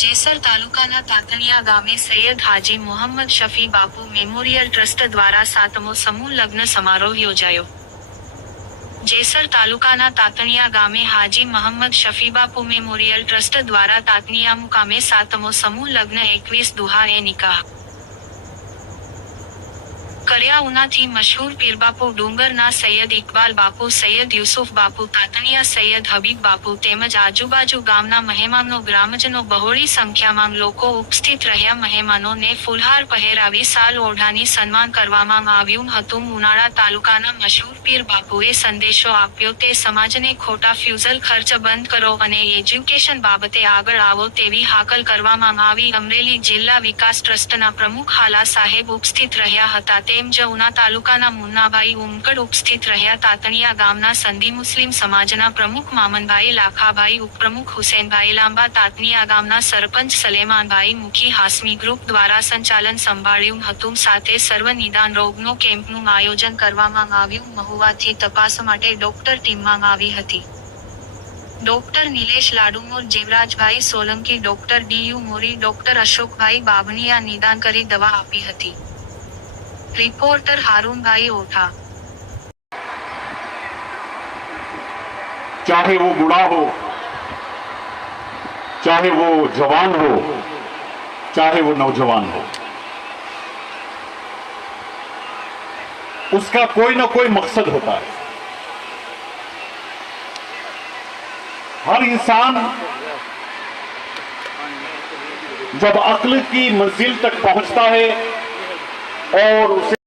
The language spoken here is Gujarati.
જેસર તાલુકાના તાતણિયા ગામે સૈયદ હાજી મોહમ્મદ શફી બાપુ મેમોરિયલ ટ્રસ્ટ દ્વારા 7મો સમૂહ લગ્ન સમારોહ યોજાયો. જેસર તાલુકાના તાતણિયા ગામે હાજી મોહમ્મદ શફી બાપુ મેમોરિયલ ટ્રસ્ટ દ્વારા તાતણિયા મુકામે 7મો સમૂહ લગ્ન 21 દુહા-એ નિકાહ કર્યા. ઉનાથી મશહૂર પીરબાપુ ડુંગરના સૈયદ ઇકબાલ બાપુ, સૈયદ યુસુફ બાપુ, તાતણિયા સૈયદ હબીબ બાપુ તેમજ આજુબાજુ ગામના મહેમાનો ગ્રામજનો બહોળી સંખ્યામાં લોકો ઉપસ્થિત રહ્યા. મહેમાનોને ફૂલહાર પહેરાવી શાલ ઓઢાની સન્માન કરવામાં આવ્યું હતું. ઉનાળા તાલુકાના મશહૂર પીર બાપુએ સંદેશો આપ્યો તે સમાજને ખોટા ફ્યુઝલ ખર્ચ બંધ કરો અને એજ્યુકેશન બાબતે આગળ આવો તેવી હાકલ કરવામાં આવી. અમરેલી જિલ્લા વિકાસ ટ્રસ્ટના પ્રમુખ હાલા સાહેબ ઉપસ્થિત રહ્યા હતા. તેમજ ઉના તાલુકાના મુન્નાભાઈ ઉમકડ ઉપસ્થિત રહ્યા. તાતણિયા ગામના સંધી મુસ્લિમ સમાજના પ્રમુખ મામનભાઈ લાખાભાઈ, ઉપપ્રમુખ હુસેનભાઈ લાંબા, તાતણિયા ગામના સરપંચ સલેમાનભાઈ મુખી હાસમી ગ્રુપ દ્વારા સંચાલન સંભાળ્યું હતું. સાથે સર્વ નિદાન રોગનો કેમ્પનું આયોજન કરવામાં આવ્યું. મહુવાથી તપાસ માટે ડોક્ટર ટીમમાં આવી હતી. ડોક્ટર નિલેશ લાડુમોર, જીવરાજભાઈ સોલંકી, ડોક્ટર ડીયુ મોરી, ડોક્ટર અશોકભાઈ બાબણીયા નિદાન કરી દવા આપી હતી. रिपोर्टर हारून भाई ओठा। चाहे वो बूढ़ा हो, चाहे वो जवान हो, चाहे वो नौजवान हो, उसका कोई ना कोई मकसद होता है। हर इंसान जब अक्ल की मंजिल तक पहुंचता है और उसे